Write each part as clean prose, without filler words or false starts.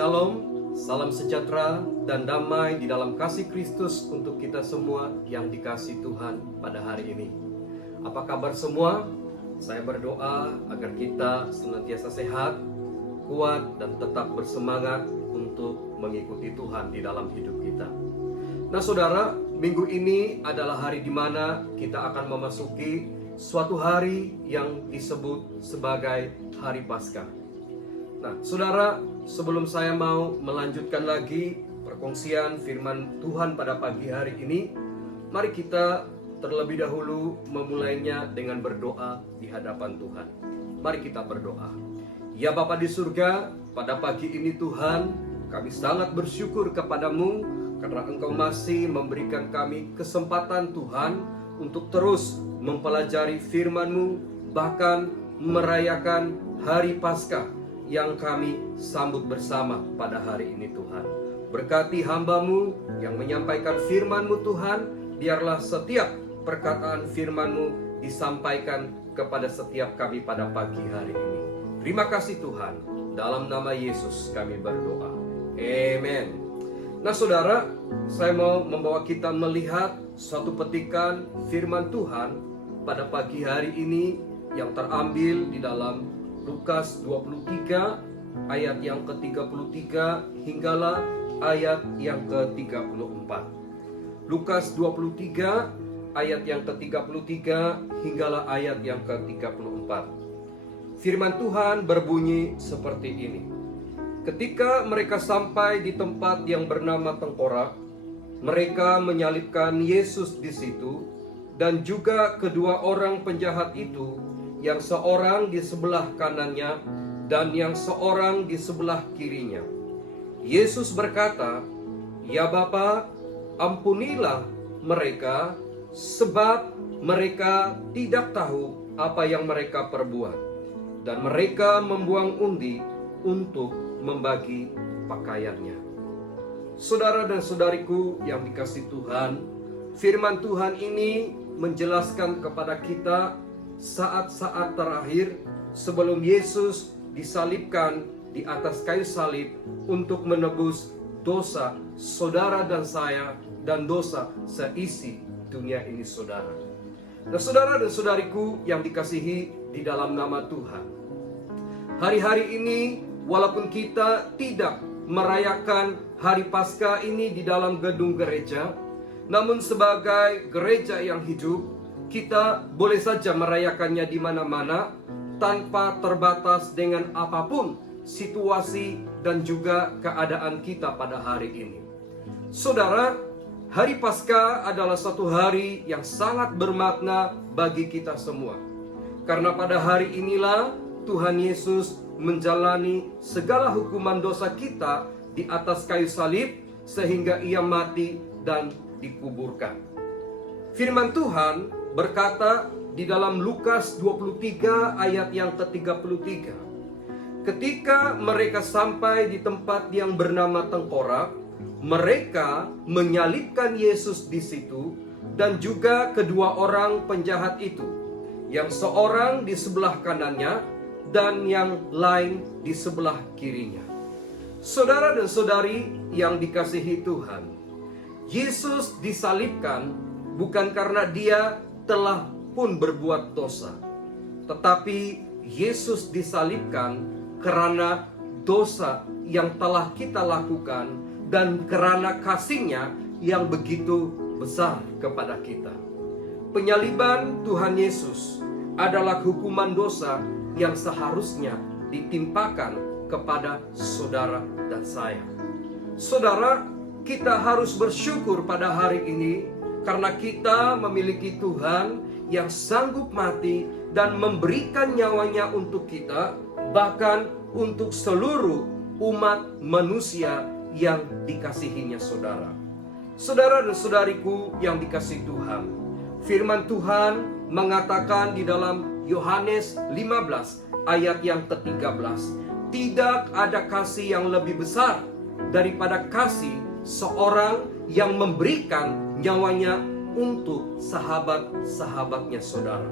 Shalom, salam sejahtera dan damai di dalam kasih Kristus untuk kita semua yang dikasihi Tuhan pada hari ini. Apa kabar semua? Saya berdoa agar kita senantiasa sehat, kuat dan tetap bersemangat untuk mengikuti Tuhan di dalam hidup kita. Nah saudara, minggu ini adalah hari di mana kita akan memasuki suatu hari yang disebut sebagai Hari Paskah. Nah, saudara, sebelum saya mau melanjutkan lagi perkongsian firman Tuhan pada pagi hari ini, mari kita terlebih dahulu memulainya dengan berdoa di hadapan Tuhan. Mari kita berdoa. Ya Bapa di surga, pada pagi ini Tuhan, kami sangat bersyukur kepadamu karena Engkau masih memberikan kami kesempatan Tuhan untuk terus mempelajari firman-Mu, bahkan merayakan Hari Paskah yang kami sambut bersama pada hari ini Tuhan. Berkati hamba-Mu yang menyampaikan firman-Mu Tuhan, biarlah setiap perkataan firman-Mu disampaikan kepada setiap kami pada pagi hari ini. Terima kasih Tuhan, dalam nama Yesus kami berdoa. Amen. Nah saudara, saya mau membawa kita melihat suatu petikan firman Tuhan pada pagi hari ini yang terambil di dalam Lukas 23 ayat yang ke-33 hinggalah ayat yang ke-34. Lukas 23 ayat yang ke-33 hinggalah ayat yang ke-34. Firman Tuhan berbunyi seperti ini. Ketika mereka sampai di tempat yang bernama Tengkorak, mereka menyalibkan Yesus di situ dan juga kedua orang penjahat itu, yang seorang di sebelah kanannya dan yang seorang di sebelah kirinya. Yesus berkata, "Ya Bapa, ampunilah mereka, sebab mereka tidak tahu apa yang mereka perbuat." Dan mereka membuang undi untuk membagi pakaiannya. Saudara dan saudariku yang dikasihi Tuhan, firman Tuhan ini menjelaskan kepada kita saat-saat terakhir sebelum Yesus disalibkan di atas kayu salib untuk menebus dosa saudara dan saya dan dosa seisi dunia ini saudara. Nah saudara dan saudariku yang dikasihi di dalam nama Tuhan, hari-hari ini walaupun kita tidak merayakan Hari Paskah ini di dalam gedung gereja, namun sebagai gereja yang hidup, kita boleh saja merayakannya di mana-mana tanpa terbatas dengan apapun situasi dan juga keadaan kita pada hari ini. Saudara, Hari Paskah adalah satu hari yang sangat bermakna bagi kita semua. Karena pada hari inilah Tuhan Yesus menjalani segala hukuman dosa kita di atas kayu salib sehingga Ia mati dan dikuburkan. Firman Tuhan berkata di dalam Lukas 23 ayat yang ke-33. Ketika mereka sampai di tempat yang bernama Tengkorak, mereka menyalibkan Yesus di situ dan juga kedua orang penjahat itu, yang seorang di sebelah kanannya dan yang lain di sebelah kirinya. Saudara dan saudari yang dikasihi Tuhan, Yesus disalibkan bukan karena Dia telah pun berbuat dosa, tetapi Yesus disalibkan karena dosa yang telah kita lakukan dan karena kasih-Nya yang begitu besar kepada kita. Penyaliban Tuhan Yesus adalah hukuman dosa yang seharusnya ditimpakan kepada saudara dan saya. Saudara, kita harus bersyukur pada hari ini karena kita memiliki Tuhan yang sanggup mati dan memberikan nyawanya untuk kita, bahkan untuk seluruh umat manusia yang dikasihinya saudara. Saudara dan saudariku yang dikasihi Tuhan, firman Tuhan mengatakan di dalam Yohanes 15 ayat yang ke-13, tidak ada kasih yang lebih besar daripada kasih seorang yang memberikan nyawanya untuk sahabat-sahabatnya saudara.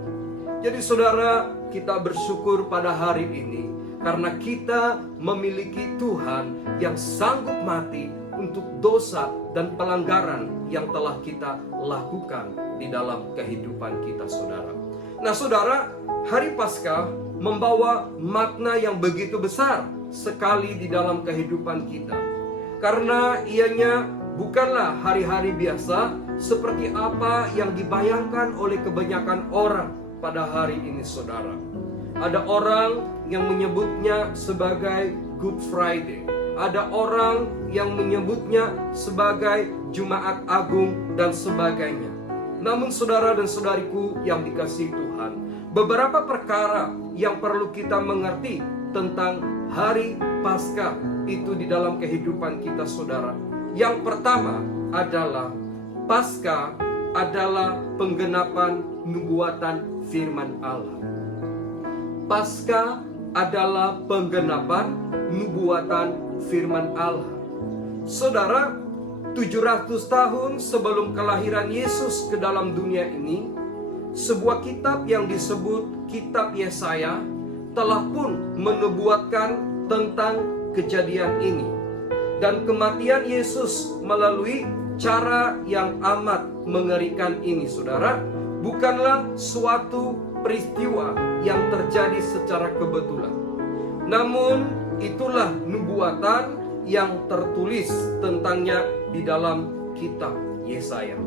Jadi saudara, kita bersyukur pada hari ini karena kita memiliki Tuhan yang sanggup mati untuk dosa dan pelanggaran yang telah kita lakukan di dalam kehidupan kita, saudara. Nah, saudara, hari Paskah membawa makna yang begitu besar sekali di dalam kehidupan kita, karena ianya bukanlah hari-hari biasa seperti apa yang dibayangkan oleh kebanyakan orang pada hari ini, saudara. Ada orang yang menyebutnya sebagai Good Friday, ada orang yang menyebutnya sebagai Jumat Agung dan sebagainya. Namun saudara dan saudariku yang dikasihi Tuhan, beberapa perkara yang perlu kita mengerti tentang hari Paskah itu di dalam kehidupan kita, saudara. Yang pertama adalah Paskah adalah penggenapan nubuatan firman Allah. Paskah adalah penggenapan nubuatan firman Allah. Saudara, 700 tahun sebelum kelahiran Yesus ke dalam dunia ini, sebuah kitab yang disebut Kitab Yesaya telah pun menubuatkan tentang kejadian ini. Dan kematian Yesus melalui cara yang amat mengerikan ini, saudara, bukanlah suatu peristiwa yang terjadi secara kebetulan. Namun itulah nubuatan yang tertulis tentangnya di dalam kitab Yesaya.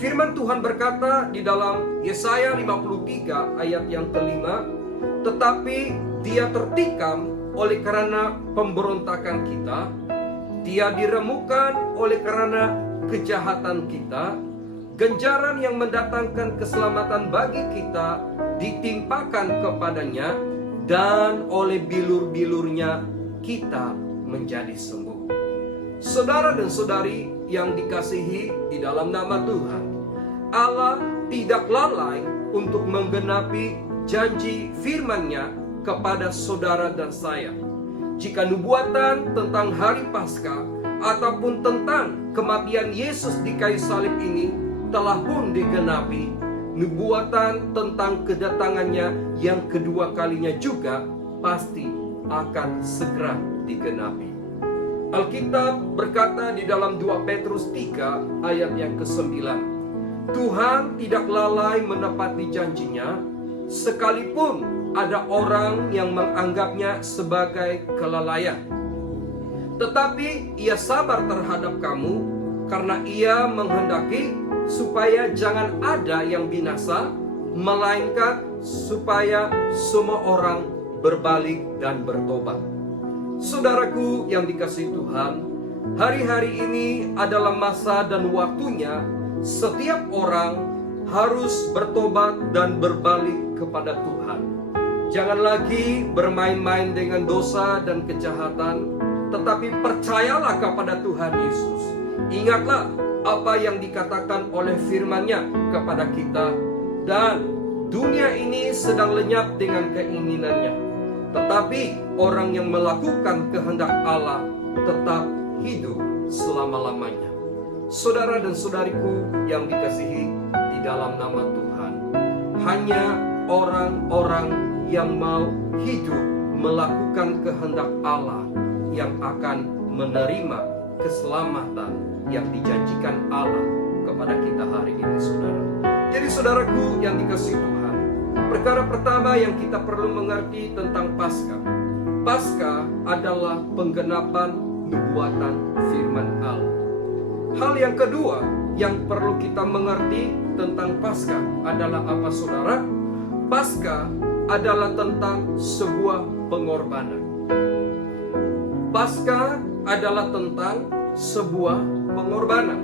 Firman Tuhan berkata di dalam Yesaya 53 ayat yang kelima, tetapi dia tertikam oleh karena pemberontakan kita, dia diremukkan oleh karena kejahatan kita, ganjaran yang mendatangkan keselamatan bagi kita ditimpakan kepadanya, dan oleh bilur-bilurnya kita menjadi sembuh. Saudara dan saudari yang dikasihi di dalam nama Tuhan, Allah tidak lalai untuk menggenapi janji firman-Nya kepada saudara dan saya. Jika nubuatan tentang hari Paskah ataupun tentang kematian Yesus di kayu salib ini telah pun digenapi, nubuatan tentang kedatangannya yang kedua kalinya juga pasti akan segera digenapi. Alkitab berkata di dalam 2 Petrus 3 ayat yang ke-9, Tuhan tidak lalai menepati janjinya, sekalipun ada orang yang menganggapnya sebagai kelalaian. Tetapi ia sabar terhadap kamu, karena ia menghendaki supaya jangan ada yang binasa, melainkan supaya semua orang berbalik dan bertobat. Saudaraku yang dikasihi Tuhan, hari-hari ini adalah masa dan waktunya setiap orang harus bertobat dan berbalik kepada Tuhan. Jangan lagi bermain-main dengan dosa dan kejahatan, tetapi percayalah kepada Tuhan Yesus. Ingatlah apa yang dikatakan oleh firman-Nya kepada kita, dan dunia ini sedang lenyap dengan keinginannya, tetapi orang yang melakukan kehendak Allah tetap hidup selama-lamanya. Saudara dan saudariku yang dikasihi di dalam nama Tuhan, hanya orang-orang yang mau hidup melakukan kehendak Allah yang akan menerima keselamatan yang dijanjikan Allah kepada kita hari ini, saudara. Jadi saudaraku yang dikasihi Tuhan, perkara pertama yang kita perlu mengerti tentang Paskah. Paskah adalah penggenapan nubuatan firman Allah. Hal yang kedua yang perlu kita mengerti tentang Paskah adalah apa, saudara? Paskah adalah tentang sebuah pengorbanan. Paskah adalah tentang sebuah pengorbanan.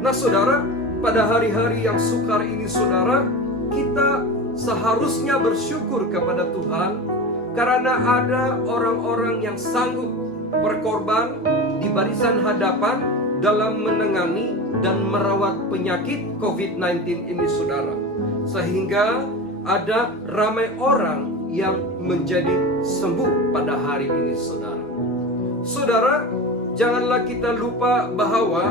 Nah, saudara, pada hari-hari yang sukar ini, saudara, kita seharusnya bersyukur kepada Tuhan karena ada orang-orang yang sanggup berkorban di barisan hadapan dalam menangani dan merawat penyakit COVID-19 ini, saudara. Sehingga ada ramai orang yang menjadi sembuh pada hari ini, saudara. Saudara, janganlah kita lupa bahwa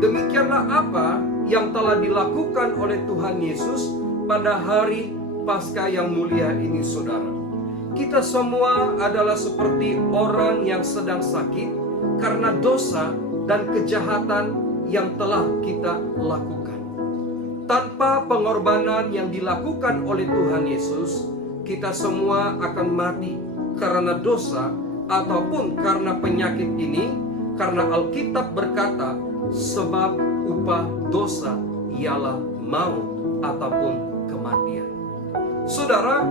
demikianlah apa yang telah dilakukan oleh Tuhan Yesus pada hari Paskah yang mulia ini, saudara. kita semua adalah seperti orang yang sedang sakit karena dosa dan kejahatan yang telah kita lakukan. Tanpa pengorbanan yang dilakukan oleh Tuhan Yesus, kita semua akan mati karena dosa ataupun karena penyakit ini, karena Alkitab berkata, sebab upah dosa ialah maut ataupun kematian. Saudara,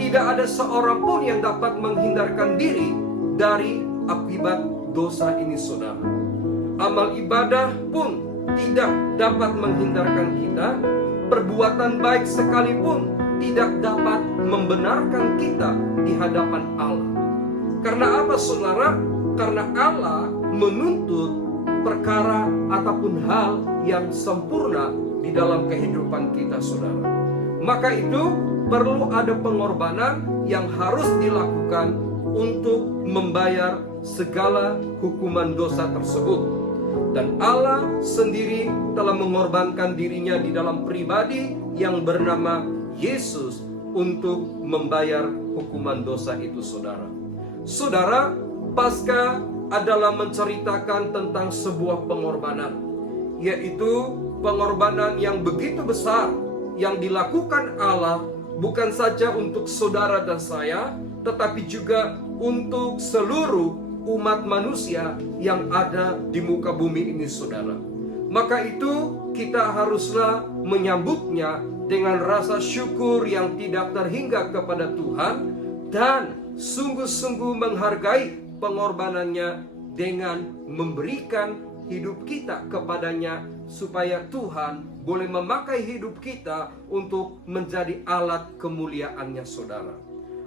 tidak ada seorang pun yang dapat menghindarkan diri dari akibat dosa ini, saudara. Amal ibadah pun tidak dapat menghindarkan kita. Perbuatan baik sekalipun tidak dapat membenarkan kita di hadapan Allah. Karena apa, saudara? Karena Allah menuntut perkara ataupun hal yang sempurna di dalam kehidupan kita, saudara. Maka itu perlu ada pengorbanan yang harus dilakukan untuk membayar segala hukuman dosa tersebut. Dan Allah sendiri telah mengorbankan dirinya di dalam pribadi yang bernama Yesus untuk membayar hukuman dosa itu, saudara. Saudara, Paskah adalah menceritakan tentang sebuah pengorbanan, yaitu pengorbanan yang begitu besar yang dilakukan Allah bukan saja untuk saudara dan saya, tetapi juga untuk seluruh umat manusia yang ada di muka bumi ini, saudara. Maka itu kita haruslah menyambutnya dengan rasa syukur yang tidak terhingga kepada Tuhan dan sungguh-sungguh menghargai pengorbanannya dengan memberikan hidup kita kepadanya, supaya Tuhan boleh memakai hidup kita untuk menjadi alat kemuliaannya, saudara.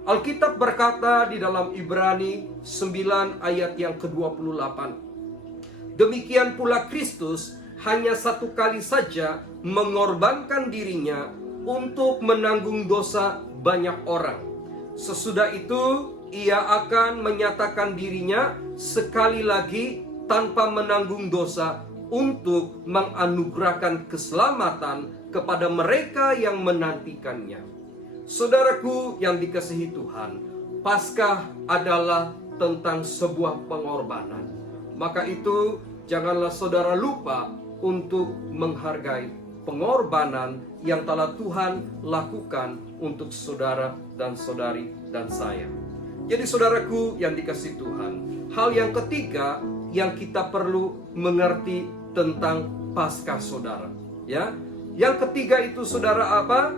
Alkitab berkata di dalam Ibrani 9 ayat yang ke-28, demikian pula Kristus hanya satu kali saja mengorbankan dirinya untuk menanggung dosa banyak orang. Sesudah itu ia akan menyatakan dirinya sekali lagi tanpa menanggung dosa untuk menganugerahkan keselamatan kepada mereka yang menantikannya. Saudaraku yang dikasihi Tuhan, Paskah adalah tentang sebuah pengorbanan. Maka itu janganlah saudara lupa untuk menghargai pengorbanan yang telah Tuhan lakukan untuk saudara dan saudari dan saya. Jadi saudaraku yang dikasihi Tuhan, hal yang ketiga yang kita perlu mengerti tentang Paskah, saudara. Ya, yang ketiga itu, saudara, apa?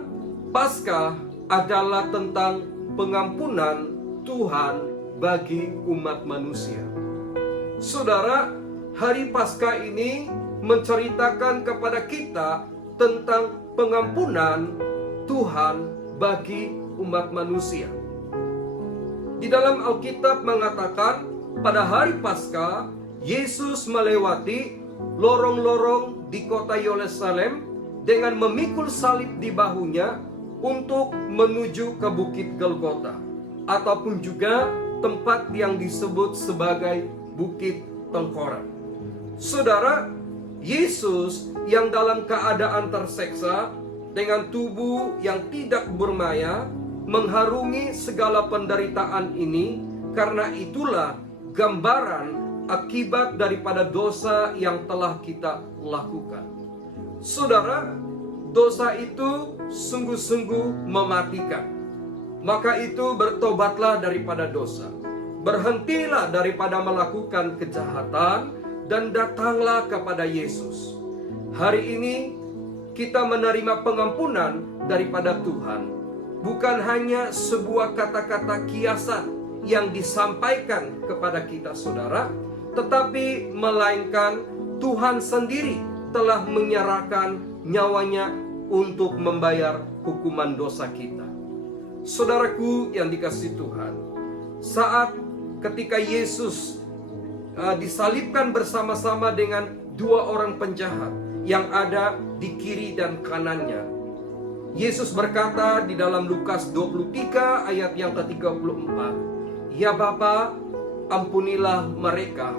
Paskah adalah tentang pengampunan Tuhan bagi umat manusia. Saudara, hari Paskah ini menceritakan kepada kita tentang pengampunan Tuhan bagi umat manusia. Di dalam Alkitab mengatakan, pada hari Paskah, Yesus melewati lorong-lorong di kota Yerusalem dengan memikul salib di bahunya untuk menuju ke Bukit Golgota, ataupun juga tempat yang disebut sebagai Bukit Tengkorak. Saudara, Yesus yang dalam keadaan terseksa dengan tubuh yang tidak bermaya mengharungi segala penderitaan ini, karena itulah gambaran akibat daripada dosa yang telah kita lakukan. Saudara, dosa itu sungguh-sungguh mematikan. Maka itu bertobatlah daripada dosa. Berhentilah daripada melakukan kejahatan dan datanglah kepada Yesus. Hari ini kita menerima pengampunan daripada Tuhan. Bukan hanya sebuah kata-kata kiasan yang disampaikan kepada kita, saudara, tetapi melainkan Tuhan sendiri telah menyerahkan nyawanya untuk membayar hukuman dosa kita. Saudaraku yang dikasihi Tuhan, saat ketika Yesus disalibkan bersama-sama dengan dua orang penjahat yang ada di kiri dan kanannya, Yesus berkata di dalam Lukas 23 ayat yang ke-34, ya Bapa, ampunilah mereka,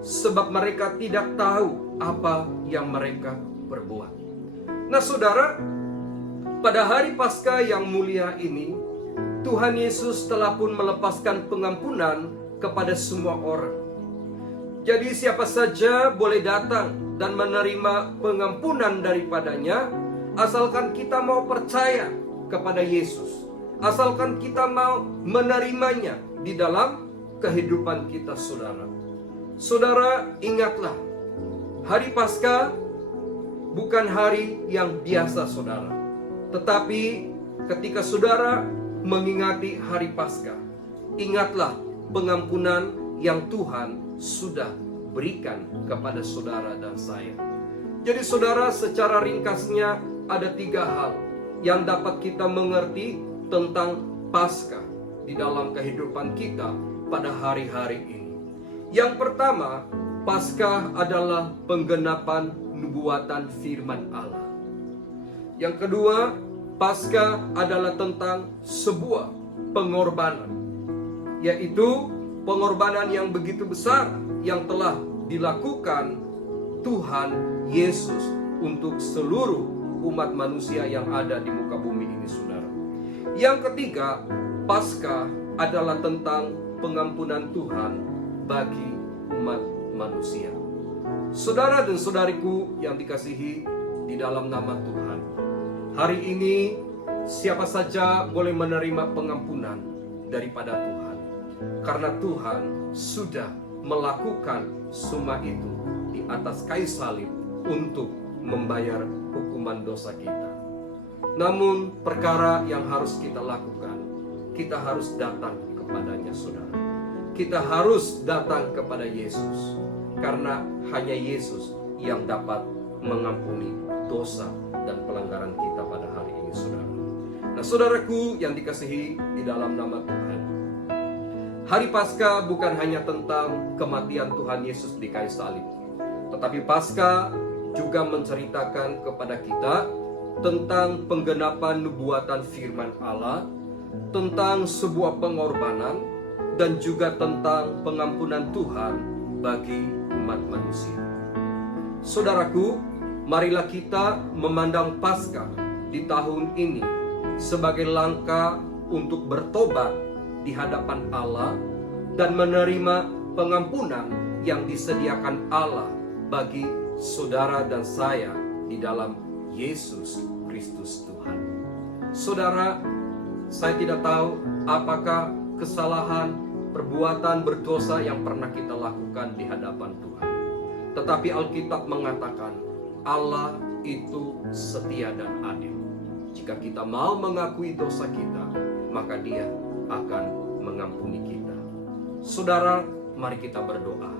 sebab mereka tidak tahu apa yang mereka perbuat. Nah saudara, pada hari Paskah yang mulia ini, Tuhan Yesus telah pun melepaskan pengampunan kepada semua orang. Jadi siapa saja boleh datang dan menerima pengampunan daripadanya, asalkan kita mau percaya kepada Yesus, asalkan kita mau menerimanya di dalam kehidupan kita, saudara. Saudara, ingatlah, hari Paskah bukan hari yang biasa, saudara. Tetapi ketika saudara mengingati hari Paskah, ingatlah pengampunan yang Tuhan sudah berikan kepada saudara dan saya. Jadi saudara, secara ringkasnya ada 3 hal yang dapat kita mengerti tentang Paskah di dalam kehidupan kita pada hari-hari ini. Yang pertama, Paskah adalah penggenapan nubuatan firman Allah. Yang kedua, Paskah adalah tentang sebuah pengorbanan, yaitu pengorbanan yang begitu besar yang telah dilakukan Tuhan Yesus untuk seluruh umat manusia yang ada di muka bumi ini, saudara. Yang ketiga, Paskah adalah tentang pengampunan Tuhan bagi umat manusia. Saudara dan saudariku yang dikasihi di dalam nama Tuhan, hari ini siapa saja boleh menerima pengampunan daripada Tuhan, karena Tuhan sudah melakukan semua itu di atas kayu salib untuk membayar hukuman dosa kita. Namun perkara yang harus kita lakukan, kita harus datang kepadanya, saudara. Kita harus datang kepada Yesus, karena hanya Yesus yang dapat mengampuni dosa dan pelanggaran kita pada hari ini, saudara. Nah, saudaraku yang dikasihi di dalam nama Tuhan, hari Paskah bukan hanya tentang kematian Tuhan Yesus di kayu salib, tetapi Paskah juga menceritakan kepada kita tentang penggenapan nubuatan firman Allah, tentang sebuah pengorbanan, dan juga tentang pengampunan Tuhan bagi umat manusia. Saudaraku, marilah kita memandang Paskah di tahun ini sebagai langkah untuk bertobat di hadapan Allah dan menerima pengampunan yang disediakan Allah bagi saudara dan saya di dalam Yesus Kristus Tuhan. Saudara, saya tidak tahu apakah kesalahan, perbuatan berdosa yang pernah kita lakukan di hadapan Tuhan. Tetapi Alkitab mengatakan Allah itu setia dan adil. Jika kita mau mengakui dosa kita, maka Dia akan mengampuni kita. Saudara, mari kita berdoa.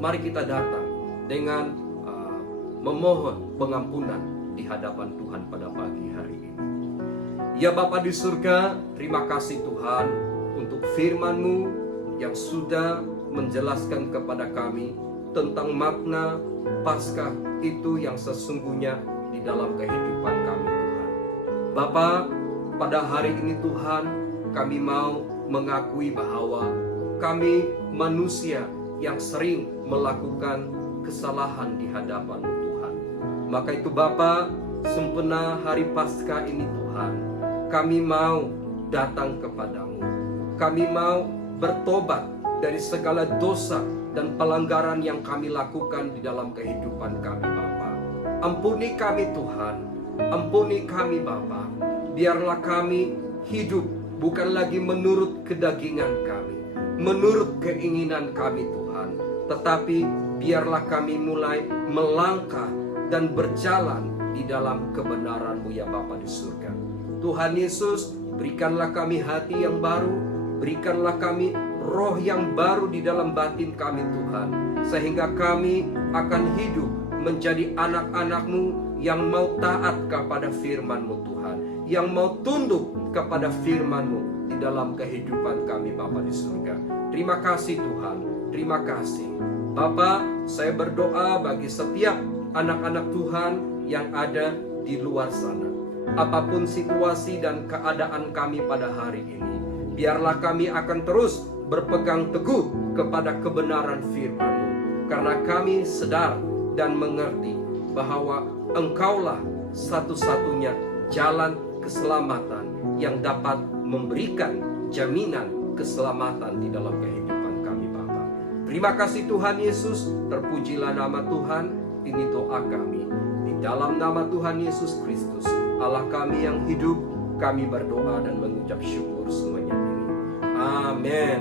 Mari kita datang dengan memohon pengampunan di hadapan Tuhan pada pagi hari ini. Ya Bapa di surga, terima kasih Tuhan untuk firman-Mu yang sudah menjelaskan kepada kami tentang makna Paskah itu yang sesungguhnya di dalam kehidupan kami, Tuhan. Bapa, pada hari ini Tuhan, kami mau mengakui bahwa kami manusia yang sering melakukan kesalahan di hadapan Tuhan. Maka itu Bapa, sempena hari Paskah ini Tuhan, kami mau datang kepadamu. Kami mau bertobat dari segala dosa dan pelanggaran yang kami lakukan di dalam kehidupan kami, Bapa. Ampuni kami Tuhan, ampuni kami Bapa. Biarlah kami hidup bukan lagi menurut kedagingan kami, menurut keinginan kami Tuhan, tetapi biarlah kami mulai melangkah dan berjalan di dalam kebenaran-Mu ya Bapa di surga. Tuhan Yesus, berikanlah kami hati yang baru, berikanlah kami roh yang baru di dalam batin kami Tuhan, sehingga kami akan hidup menjadi anak-anak-Mu yang mau taat kepada firman-Mu Tuhan, yang mau tunduk kepada firman-Mu di dalam kehidupan kami Bapa di surga. Terima kasih Tuhan, terima kasih Bapa. Saya berdoa bagi setiap anak-anak Tuhan yang ada di luar sana. Apapun situasi dan keadaan kami pada hari ini, biarlah kami akan terus berpegang teguh kepada kebenaran firman-Mu, karena kami sadar dan mengerti bahwa Engkaulah satu-satunya jalan keselamatan yang dapat memberikan jaminan keselamatan di dalam kehidupan kami Bapa. Terima kasih Tuhan Yesus, terpujilah nama Tuhan. Ini doa kami di dalam nama Tuhan Yesus Kristus, Allah kami yang hidup. Kami berdoa dan mengucap syukur semuanya ini. Amin.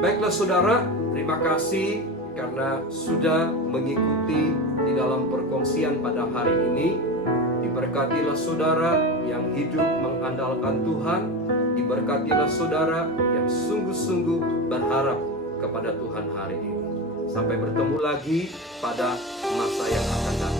Baiklah saudara, terima kasih karena sudah mengikuti di dalam perkongsian pada hari ini. Diberkatilah saudara yang hidup mengandalkan Tuhan. Diberkatilah saudara yang sungguh-sungguh berharap kepada Tuhan hari ini. Sampai bertemu lagi pada masa yang akan datang.